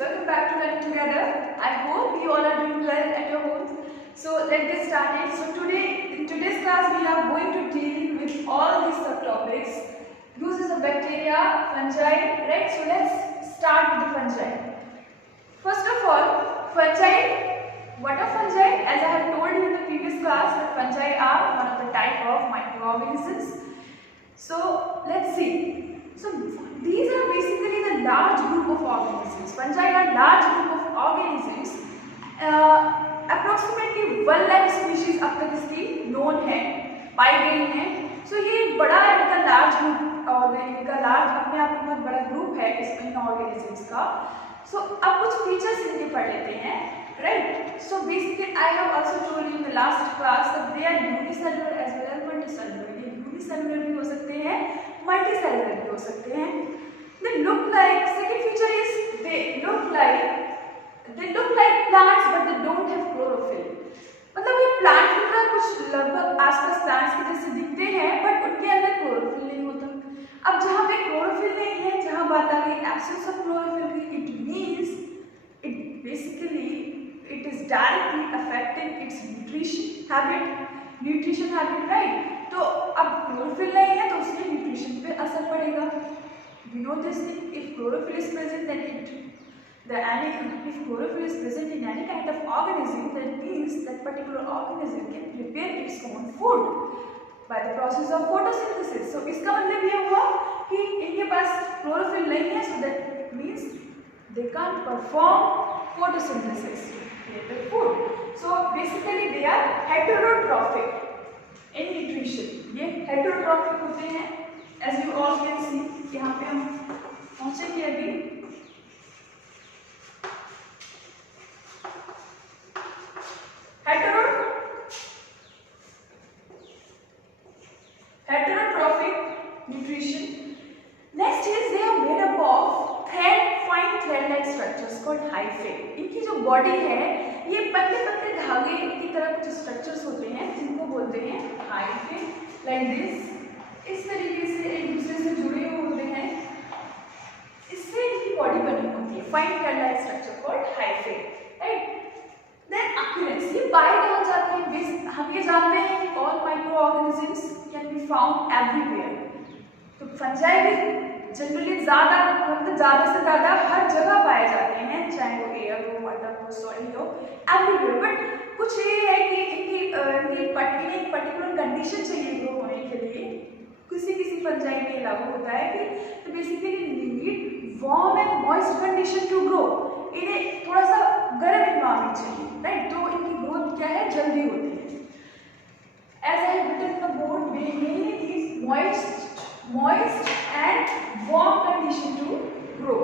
welcome back to Learning Together. I hope you all are doing well at your homes. So let's get started. So in today's class we are going to deal with all these subtopics. Uses of bacteria, fungi, right? So let's start with the fungi. First of all, fungi. What are fungi? As I have told you in the previous class, that fungi are one of the type of microorganisms. So let's see. So these are basically the large group of organisms. Fungi are large group of organisms. Approximately 1 lakh species अब तक इसकी known है, पाई गई हैं. So ये बड़ा इनका large group और इनका large अपने आप में बहुत बड़ा group है इन organisms का. So अब कुछ features इनके पढ़ लेते हैं, right? So basically I have also told you in the last class that they are unicellular as well as multicellular. ये unicellular भी हो सकते हैं, multicellular भी हो सकते हैं. They look like, second feature is they look like plants but they don't have chlorophyll. मतलब ये प्लांट की तरह कुछ लगभग आसपास प्लांट्स के जैसे दिखते हैं बट उनके अंदर क्लोरोफिल नहीं होता. अब जहाँ पे क्लोरोफिल नहीं है, जहाँ बात आ गई एब्सेंस ऑफ क्लोरोफिल की, it means it basically it is directly affecting its nutrition habit, right? तो अब क्लोरोफिल नहीं है तो उसके न्यूट्रिशन पे असर पड़ेगा. We know this thing. If chlorophyll is present, then if chlorophyll is present in any kind of organism, that means that particular organism can prepare its own food by the process of photosynthesis. So इसका मतलब ये हुआ कि इनके पास क्लोरोफिल नहीं है, so that means they can't perform photosynthesis to create the food. So basically they are heterotrophic in nutrition. ये heterotrophic होते हैं, as you all can see. यहाँ पे हम पहुँचेंगे अभी. Heterotrophic nutrition. Next is they are made up of fine thread-like structures called hyphae. इनकी जो बॉडी है ये पतले पतले धागे की तरह कुछ स्ट्रक्चर्स होते हैं जिनको बोलते हैं hyphae. Like this. इस तरीके से एक दूसरे से जुड़े हुए होते हैं. इससे इनकी बॉडी बनी होती है. Fine thread-like structure called hyphae, right? Then occurrence. ये पाए कहाँ जाते हैं? हम ये जानते हैं कि all microorganisms can be found everywhere. तो fungi भी जनरली ज़्यादा से ज़्यादा हर जगह पाए जाते हैं, चाहे वो एयर हो, वाटर हो, सॉइल हो, एवरीवेयर. बट कुछ ये है कि इनकी पर्टिकुलर कंडीशन चाहिए ग्रो होने के लिए. किसी फंजाई में ये लागू होता है कि तो basically need warm and moist condition to grow. इन्हें थोड़ा सा गर्म एनवायरनमेंट चाहिए, राइट? तो इनकी ग्रोथ क्या है, जल्दी होती है. As I have written the board, mainly needs moist and warm condition to grow.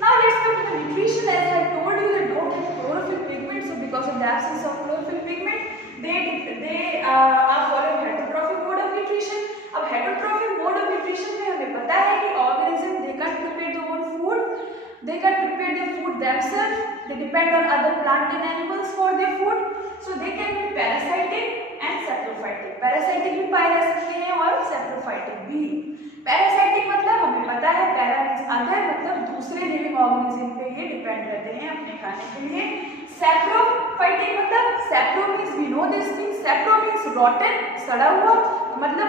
Now let's come to the nutrition. As I have told you, they don't have chlorophyll pigment, so because of the absence of chlorophyll pigment, they are following heterotrophic mode of nutrition. अब heterotrophic mode of nutrition में हमें पता है कि organism they can't prepare their own food, they can't prepare their food themselves, they depend on other plant and animals for their food, so they can be parasitic and saprophytic. Parasitic भी पाए जा सकते हैं और saprophytic भी. पैरासाइटिक मतलब हमें पता है, पैरा मीन्स अदर, मतलब दूसरे लिविंग ऑर्गेनिज्म पे ये डिपेंड रहते हैं अपने खाने के लिए. सैप्रोफाइटिक मतलब sapro means we know this thing, sapro means rotten, सड़ा हुआ. मतलब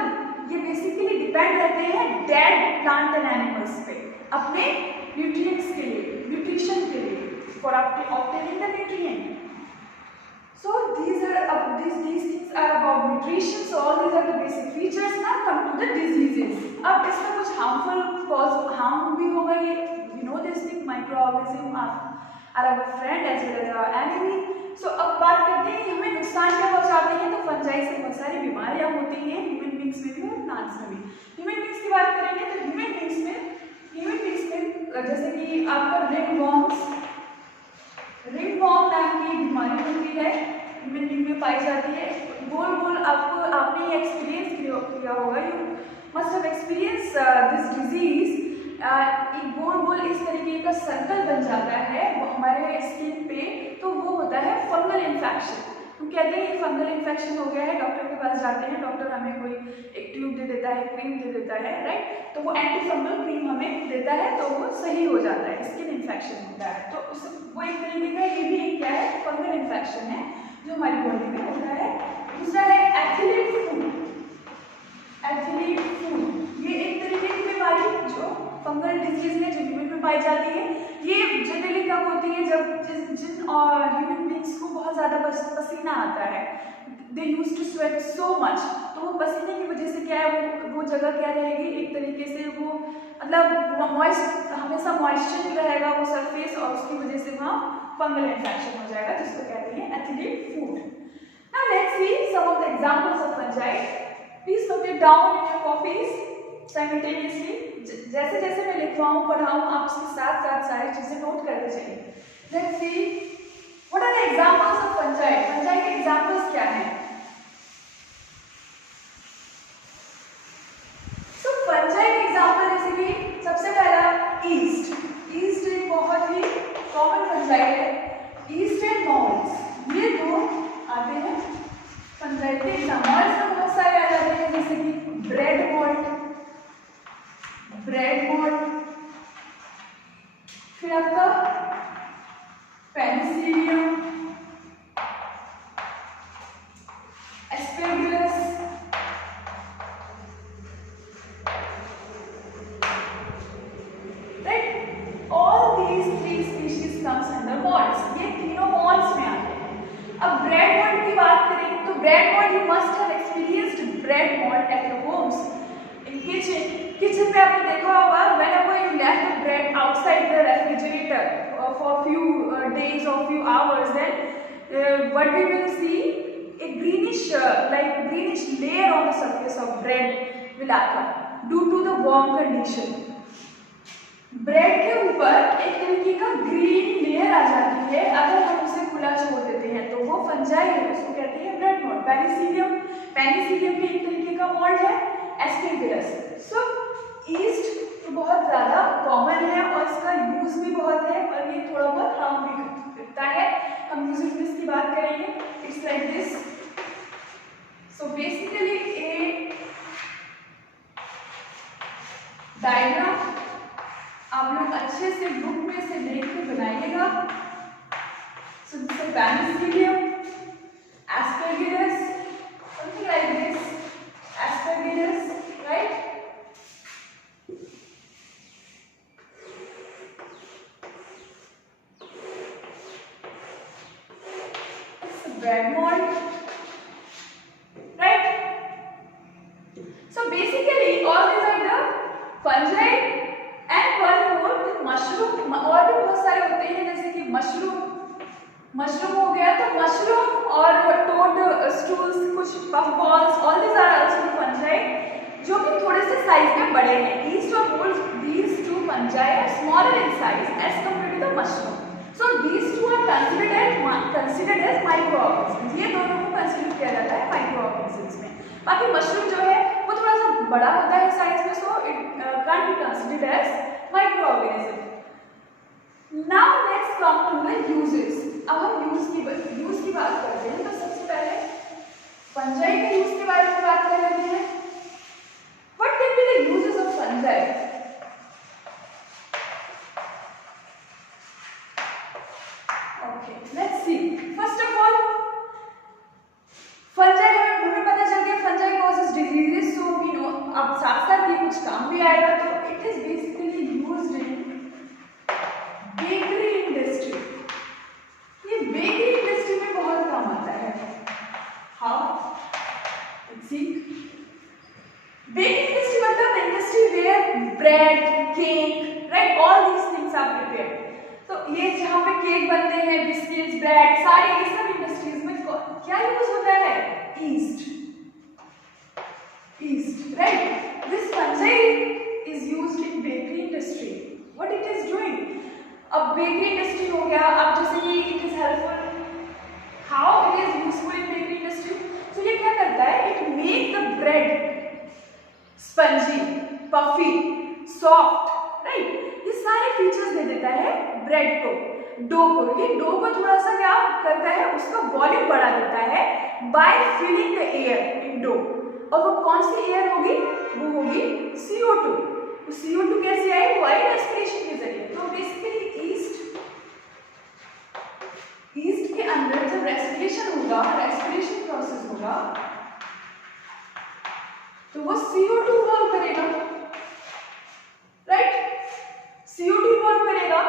ये बेसिकली डिपेंड रहते हैं डेड प्लांट एंड एनिमल्स पे अपने न्यूट्रिएंट्स के लिए, न्यूट्रिशन के लिए, for obtaining the nutrient. So these things are about nutrition. So all these are the basic features. Now come to the diseases. अब इसमें कुछ harm भी होगा. ये we know this thing, microorganisms are our friend as well as our enemy. So अब बात करते हैं कि हमें नुकसान क्या पहुंचाते हैं. तो फंजाई से बहुत सारी बीमारियां होती हैं, ह्यूमन बींग्स में भी और प्लांट्स में भी. ह्यूमन बींग्स की बात करेंगे तो ह्यूमन बींग्स में जैसे कि आपका रिंगवॉर्म नाम की बीमारी होती है, ह्यूमन बींग में पाई जाती है. गोल आपने एक्सपीरियंस किया होगा, you must have experience this disease. एक गोल इस तरीके का सर्कल बन जाता है वो हमारे स्किन पे, तो वो होता है फंगल इन्फेक्शन. हम कहते हैं ये फंगल इन्फेक्शन हो गया है, डॉक्टर के पास जाते हैं, डॉक्टर हमें कोई एक ट्यूब दे देता है, क्रीम दे देता है, राइट? तो वो एंटी फंगल क्रीम हमें देता है तो वो सही हो जाता है स्किन इन्फेक्शन होता है। तो उस वो एक तरीके का ये भी एक क्या है, फंगल इन्फेक्शन है जो हमारी बॉडी में होता है। दूसरा है एथलीट फूड। एथलीट फूड ये एक तरीके की बीमारी जो फंगल डिजीज है जो ह्यूमन में पाई जाती है। ये जनरली कब होती है, जब जिन ह्यूमन बींग्स को बहुत ज़्यादा पसीना आता है, they use to sweat so much, तो वो पसीने की वजह से क्या है वो जगह क्या रहेगी, एक तरीके से वो मतलब मॉइस्ट, हमेशा मॉइस्चर रहेगा वो सरफेस, और उसकी वजह से वहाँ फंगल इन्फेक्शन हो जाएगा जिसको कहते हैं athlete foot. Now let's see some of the examples of fungi. Please note it down in your copies simultaneously. जैसे जैसे मैं लिखवाऊं पढ़ाऊं आप उसके साथ साथ सारी चीजें नोट करते जाइए। Let's see what are the examples of fungi. Fungi के एग्जांपल्स क्या हैं? सो फंजाई के एग्जांपल जैसे कि सबसे पहला ईस्ट। ईस्ट एक बहुत ही कॉमन फंजाई है। ईस्ट एंड मॉल्स ये दो आते हैं फंजाई के एग्जांपल्स में। बहुत सारे आ जाते हैं जैसे कि ब्रेड मॉल्ट, फिर आपका penicillium, aspergillus, right. All these three species comes under moulds. ये तीनों मॉल्ट्स में आते हैं। अब ब्रेड मॉल्ट की बात करें तो bread malt you must have experienced bread malt at your homes in kitchen में आपने देखा होगा whenever you left the bread outside the refrigerator for few days or few hours, then what we will see a greenish greenish layer on the surface of bread will occur due to the warm condition. Bread के ऊपर एक तरीके का green layer आ जाती है अगर हम उसे खुला छोड़ देते हैं तो वो फंजाई है, उसको कहते हैं ब्रेड मॉल्ट। पेनिसिलियम भी एक तरीके का मॉल्ट है। एस्पेरगिलस। सो ईस्ट तो बहुत ज़्यादा कॉमन है और इसका यूज भी बहुत है और ये थोड़ा बहुत हार्म भी करता है। हम यूजेस में इसकी बात करेंगे। It's like this. So basically ए डायग्राम आप लोग अच्छे से बुक में से देख के बनाइएगा। So this is penicillium, aspergillus, something like this. Aspergillus, right? It's a bread mold, right? So basically, all these are the fungi and one more mushroom. और भी बहुत सारे होते हैं जैसे कि मशरूम हो गया। तो मशरूम और टोड स्टूल्स, कुछ puff balls, all this are also fungi जो कि थोड़े से साइज में बड़े हैं। ईस्ट और mould these two fungi are smaller in size as compared to the mushroom. So these two are considered as microorganisms. ये दोनों को कंसीडर किया जाता है माइक्रो ऑर्गेनिजम्स में। बाकी मशरूम जो है वो थोड़ा सा बड़ा होता है साइज में, so it can be considered as microorganism. Now let's come to the uses. अब हम यूज की बात करते हैं। तो सबसे पहले फंजाई के यूज के बारे में बात कर लेते हैं। What can be the uses of fungi? Okay, let's see. First of all, fungi हमें पता चल गया fungi causes diseases, so we know। अब साथ साथ ये कुछ काम भी आएगा। तो it is basically used in bakery industry. ये बेकरी इंडस्ट्री में बहुत काम आता है। हाउ? सी बेकरी इंडस्ट्री मतलब industry where bread, cake, right, all these things are prepared. तो ये जहाँ पे केक बनते हैं, बिस्किट्स, ब्रेड, सारे ये सब इंडस्ट्रीज में क्या यूज होता है? East, right. This fungi is used in bakery industry. What it is doing? अब बेकरी इंडस्ट्री हो गया। अब जैसे कि it is helpful, how it is useful in bakery industry? तो ये क्या करता है? It make the bread spongy, puffy, soft, right. ये सारे फीचर्स दे देता है ब्रेड को, डो को। ये डो को थोड़ा सा क्या करता है? उसका वॉल्यूम बढ़ा देता है by filling the air in dough. और वो कौन सी एयर होगी? वो होगी CO2। तो CO2 कैसे आई? वो आई रेस्पिरेशन के जरिए। तो बेसिकली CO2 इवॉल्व करेगा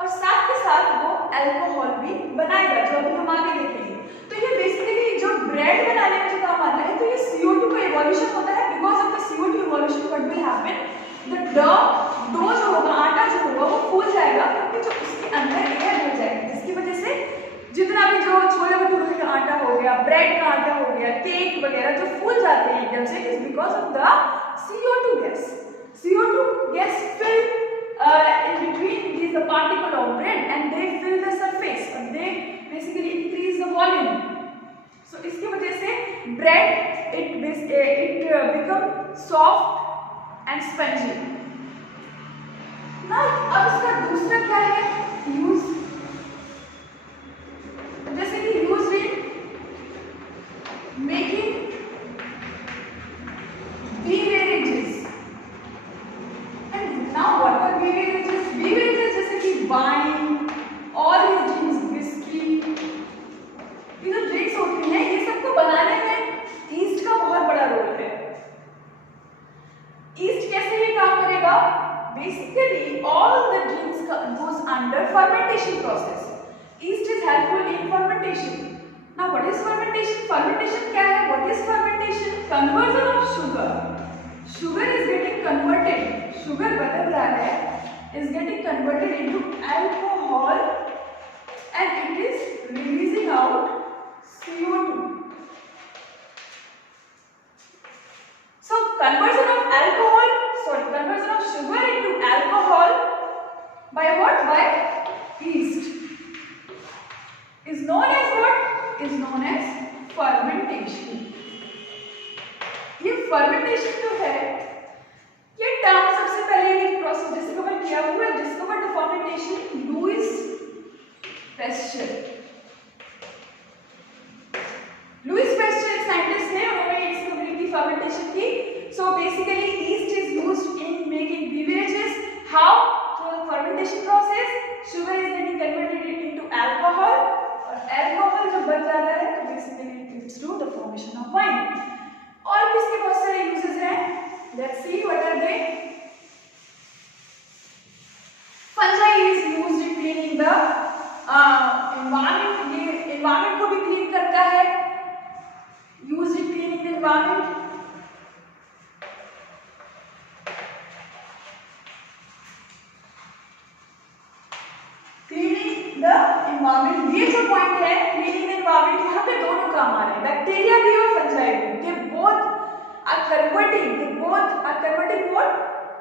और साथ के साथ वो अल्कोहल भी बनाएगा, जो अभी हम आगे देखेंगे। तो ये बेसिकली जो ब्रेड बनाने में जो काम आता है, तो ये CO2 का इवोल्यूशन होता है। Because of the CO2 evolution what will happen, the dough जो होगा, आटा जो होगा वो फूल जाएगा, क्योंकि जो उसके अंदर एयर मिल जाएगी, जिसकी वजह से जितना भी जो छोले भटूरे का आटा हो गया, ब्रेड का आटा हो गया, केक वगैरह जो फूल जाते हैं एकदम से, is because of the CO2 gas. CO2 gas fill in between these the particle of bread and they fill the surface and they basically increase the volume. So इसकी वजह से bread it become soft and spongy. Now अब इसका दूसरा क्या है यूज, जैसे कि use in making beverages. Now what are beverages? Beverages जैसे कि wine, all these drinks, whiskey, ये जो ड्रिंक्स होती हैं, ये सबको बनाने में ईस्ट का बहुत बड़ा रोल है। ईस्ट कैसे ये काम करेगा? Basically all the drinks goes under fermentation process. Yeast is helpful in fermentation. Now what is fermentation? Fermentation क्या है? What is fermentation? Conversion of sugar. Sugar is getting converted. Sugar बदल रहा है, is getting converted into alcohol and it is releasing out CO2. So conversion of sugar into alcohol by what? By yeast is known as what? Is known as fermentation. ये fermentation जो है, ये टर्म सबसे पहले एक प्रोसेस डिस्कवर किया हुआ है, discover the fermentation Louis Pasteur. Louis Pasteur एक साइंटिस्ट थे, उन्होंने डिस्कवरी की फर्मेंटेशन की। So basically yeast is used in making beverages. How? Through fermentation process sugar is getting converted into alcohol और अल्कोहल जब बन जाता है तो basically it leads to the formation of wine. और भी इसके बहुत सारे यूजेस हैं। Let's see what are they. Fungi is used in cleaning the environment. ये environment को भी clean करता है. Used in cleaning the environment. Cleaning the environment. ये जो point है cleaning the environment, यहाँ पे दोनों काम आ रहे हैं. बैक्टीरिया भी और fungi भी. ये both are converting what?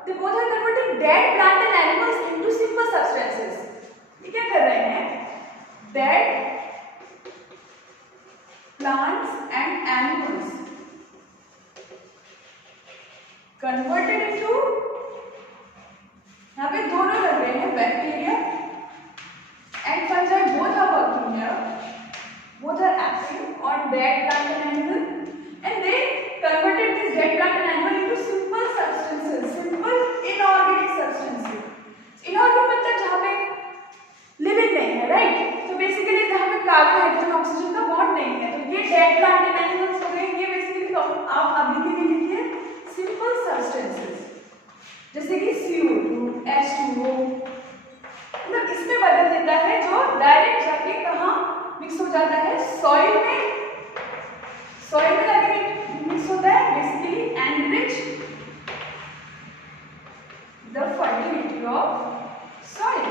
They both are converting dead plant and animals into simple substances. ये क्या कर रहे हैं? Dead plants and animals converted into, यहाँ पे दोनों लग रहे हैं, bacteria and fungi both are working here, both are acting on dead plant and animal and they converted this dead plant and animal into simple substances, simple inorganic substances. Inorganic मतलब जहाँ पे living नहीं है, right? तो basically जहाँ पे कार्बन हाइड्रोजन ऑक्सीजन का बॉन्ड नहीं है, तो ये dead plant and animals हो गए। ये basically आप अभी के लिए लिखिए simple substances, जैसे कि CO2, H2O, मतलब इसमें बदल देता है, जो डायरेक्ट जाके कहाँ मिक्स हो जाता है? सॉइल में जाके मिक्स होता है basically enrich the fertility of soil.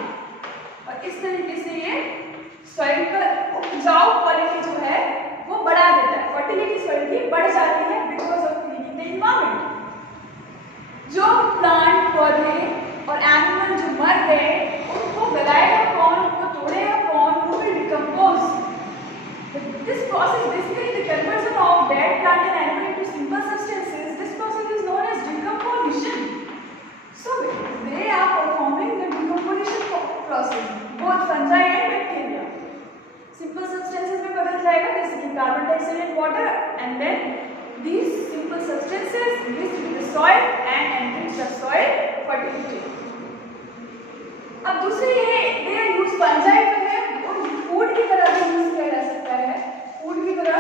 और इस तरीके से ये सॉइल का उपजाऊ क्वालिटी जो है वो बढ़ा देता है, फर्टिलिटी सॉइल की बढ़ जाती है because of cleaning the environment. जो प्लांट पौधे और एनिमल जो मर गए उनको गलाएगा कौन, उनको तोड़ेगा कौन? वो will decompose. This process, basically the conversion of dead plant and animal into simple substances, this process is known as decomposition. So they are performing the decomposition process, both fungi and bacteria. Simple substances में बदल जाएगा, जैसे कि carbon dioxide and water, and then these simple substances mixed with the soil and enrich the soil fertility. अब दूसरी है they are used fungi जो है वो फूड की तरह भी यूज किया जा सकता है, फूड की तरह,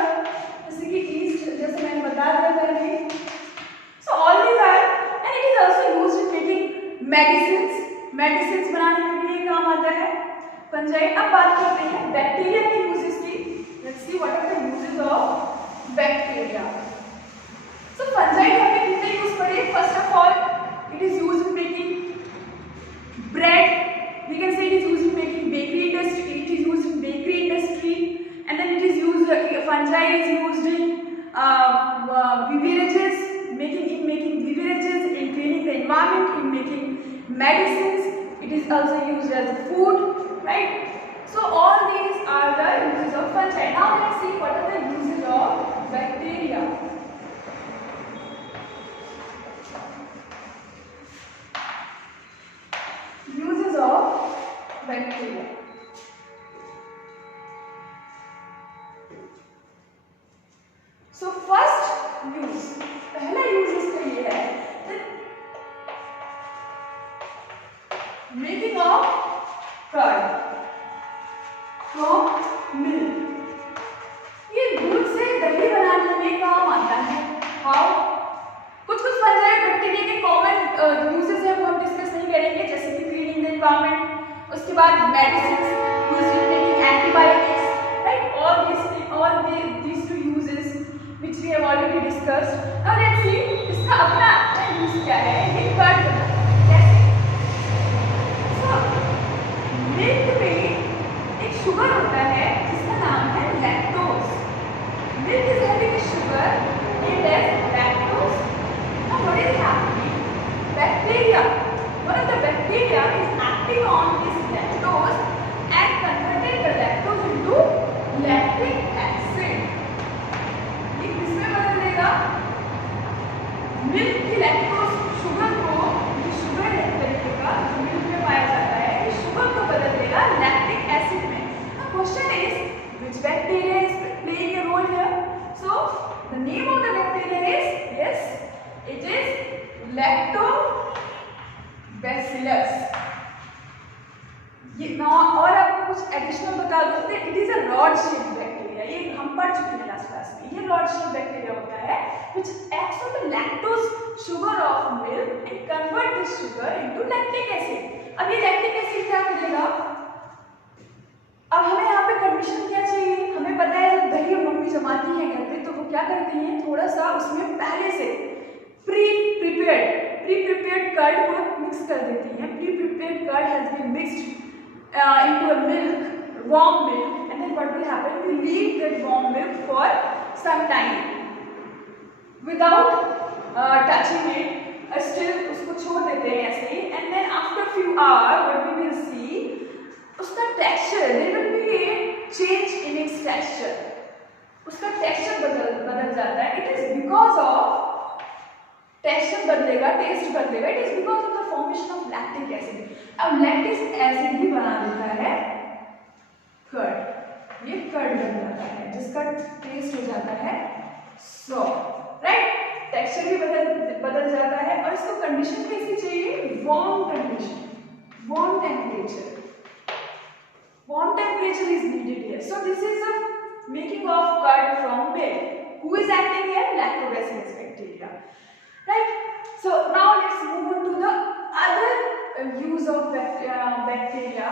जैसे कि ईस्ट, जैसे मैंने बताया था पहले। So all these are and it is also used in making medicines medicine बनाने में भी ये काम आता है फंजाई। अब बात करते हैं बैक्टीरिया के यूजेस की। Let's see what are the uses of bacteria. So fungi के हमें कितने यूज पड़े? First of all it is used in making bread, we can say it is used in making bakery industry, it is used in bakery industry, and then it is used, fungi is used in beverages, making beverages, in cleaning the environment, in making medicines, it is also used as food, right? So all these are the uses of fungi. Now let's see what are the uses of bacteria. Uses of bacteria. So first use, पहला use इसका ये है making of curd from milk. ये दूध से दही बनाने में काम आता है। हाउ? कुछ फंजाई बैक्टीरिया के कॉमन यूजेस है वो हम डिस्कस नहीं करेंगे, जैसे कि क्लीनिंग द एनवायरनमेंट, उसके बाद medicine used in making antibiotics, right? all these two uses which we have already discussed. Now let's see इसका अपना यूज क्या है। ये कर्ड कैसे? मिल्क में एक शुगर होता है जिसका नाम है lactose. Milk is having a sugar named as lactose. Now what is happening? Bacteria, one of the bacteria is acting on this lactose and converting the lactose into lactic acid. ये किसमें बदल देगा? मिल्क की लैक्टोज शुगर को, ये शुगर एक तरीके का जो मिल्क में पाया जाता है, ये शुगर को बदल देगा लैक्टिक एसिड में। Now question is which bacteria is playing a role here? So the name of the bacteria is, yes, it is Lactobacillus. ये ना और आपको कुछ एडिशनल बता दूं तो it is a rod shape bacteria. ये हम पढ़ चुके हैं लास्ट क्लास में। ये रॉड शेप बैक्टीरिया होता है which acts on the lactose sugar of milk and convert this sugar into lactic acid. अब ये lactic acid क्या करेगा? अब हमें यहाँ पे कंडीशन क्या चाहिए? हमें पता है जब दही और मम्मी जमाती है घर पे तो वो क्या करती हैं, थोड़ा सा उसमें पहले से प्री प्रिपेयर्ड कर्ड को मिक्स कर देती हैं। Pre prepared curd has been mixed into a milk, warm milk, and then what will happen? We leave that warm milk for some time without touching it, still उसको छोड़ देते हैं ऐसे ही, and then after few hours what we will see, उसका texture, there will be a change in its texture, उसका texture बदल जाता है। It is because of texture बदलेगा, टेस्ट बदलेगा, it is because of the formation of lactic acid. अब lactic acid भी बना देता है कर्ड। ये कर्ड बन जाता है जिसका टेस्ट हो जाता है सो, राइट? टेक्सचर भी बदल जाता है और इसको कंडीशन कैसी चाहिए? Warm condition, warm temperature. Warm temperature is needed here. So this is the making of curd from milk. Who is acting here? Lactobacillus bacteria, right? So now let's move on to the other use of bacteria.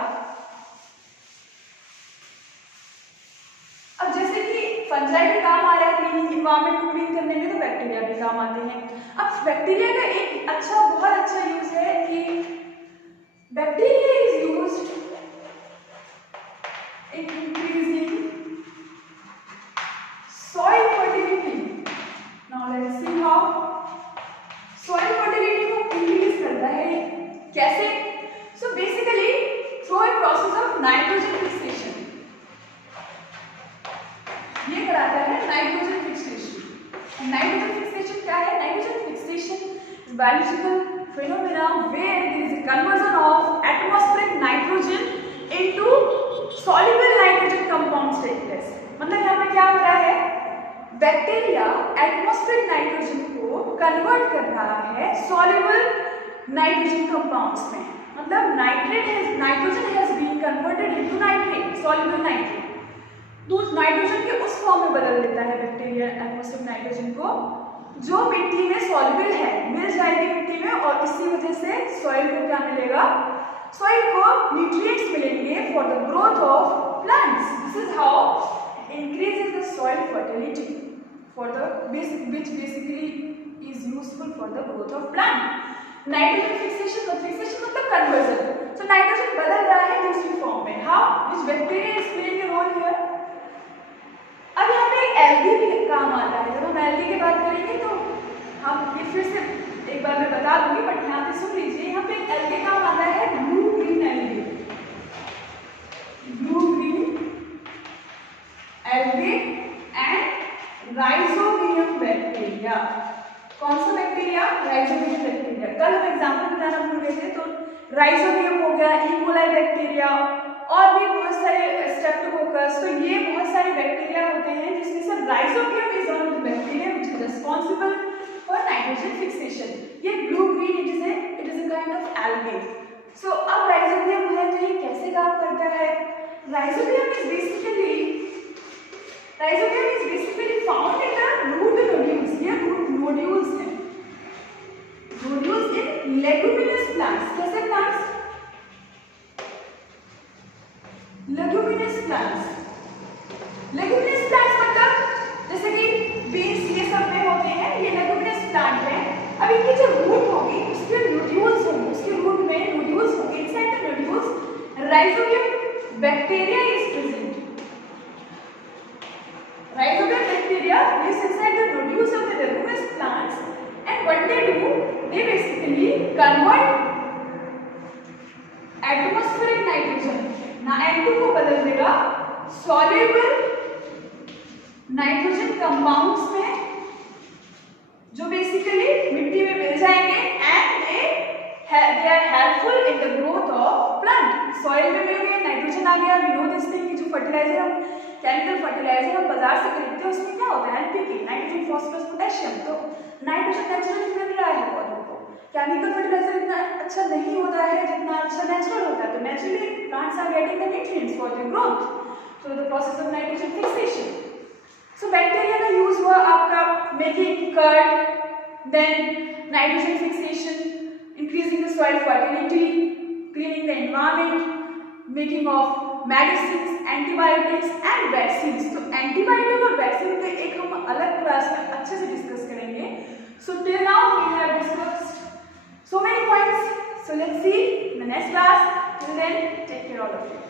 अब जैसे कि फंजाई का काम आ रहा है cleaning, environment को क्लीन करने में, तो बैक्टीरिया भी काम आते हैं। अब बैक्टीरिया का एक बहुत अच्छा यूज है कि bacteria is used in increasing soil fertility. Now let's see how soil fertility को इंक्रीज करता है। कैसे? So basically through a process of nitrogen fixation, ये कराता है नाइट्रोजन फिक्सेशन। नाइट्रोजन फिक्सेशन क्या है? Nitrogen fixation biological phenomena where there is a conversion of atmospheric nitrogen into soluble nitrogen compounds take place। मतलब यहाँ पे क्या हो रहा है? बैक्टीरिया एटमॉस्फेरिक नाइट्रोजन को कन्वर्ट कर रहा है सॉल्युबल नाइट्रोजन कंपाउंड्स में। मतलब nitrogen has been converted into nitrate, soluble nitrate. तो नाइट्रोजन के उस फॉर्म में बदल देता है बैक्टीरिया एटमॉस्फेरिक नाइट्रोजन को जो मिट्टी में सॉल्युबल है, मिल जाएगी मिट्टी में, और इसी वजह से सॉइल को क्या मिलेगा? न्यूट्रिएंट्स मिलेंगे for the growth of plants. This is how increases the soil fertility for the which basically is useful for the growth of plant. Nitrogen fixation मतलब कन्वर्जन. सो नाइट्रोजन बदल रहा है दूसरी फॉर्म में. How? Which bacteria is playing a role here? अब यहाँ पे एल्गी भी काम आता है. जब हम एल्गी की बात करेंगे तो हम ये फिर से एक बार मैं बता दूंगी, बट यहाँ पे सुन लीजिए. यहाँ पे एल्गी काम आता है blue green algae. Blue green algae and rhizobium bacteria. कौन सा बैक्टीरिया? Rhizobium bacteria. कल हम एग्जांपल बताना भूल गए थे, तो राइजोबियम हो गया, इकोलाई बैक्टीरिया और भी बहुत सारे स्ट्रेप्टोकोकस. तो ये बहुत सारे बैक्टीरिया होते हैं जिसमें से rhizobium is one of the bacteria which is responsible for nitrogen fixation. ये blue green it is a kind of algae. So अब राइजोबियम है तो ये कैसे काम करता है? Rhizobium is basically found in the root nodules. ये रूट नोड्यूल्स हैं. Nodules in leguminous plants. कैसे plants? Leguminous plants. Leguminous plants मतलब जैसे कि बीन्स ये सब में होते हैं, ये लेगुमिनस प्लांट है. अब इनकी जो रूट होगी उसके नोड्यूल्स होंगे, उसके रूट में नोड्यूल्स होंगे. Inside the nodules rhizobium bacteria is present. Rhizobium bacteria lives inside the nodules of the leguminous plants, and what they do, they basically convert atmospheric nitrogen. ना N2 को बदल देगा soluble nitrogen compounds में, जो basically मिट्टी में मिल जाएंगे, and they are helpful in the growth of plant. Soil में मिल गए, नाइट्रोजन आ गया. We know this thing कि जो फर्टिलाइजर हम केमिकल फर्टिलाइजर हम बाजार से खरीदते हैं उसमें क्या होता है? NPK, nitrogen phosphorus potassium. तो नाइट्रोजन नेचुरली मिल रहा है पौधों को. केमिकल फर्टिलाइजर इतना अच्छा नहीं होता है जितना अच्छा नेचुरल होता है. तो naturally plants are getting the nutrients for their growth through the process of nitrogen fixation. So bacteria का यूज हुआ आपका making curd, then nitrogen fixation, increasing the soil fertility, cleaning the environment, making of medicines, antibiotics and vaccines. तो antibiotic और vaccine के एक हम अलग क्लास में अच्छे से डिस्कस करेंगे. So till now we have discussed so many points. So let's see in the next class. Till then, take care all of you.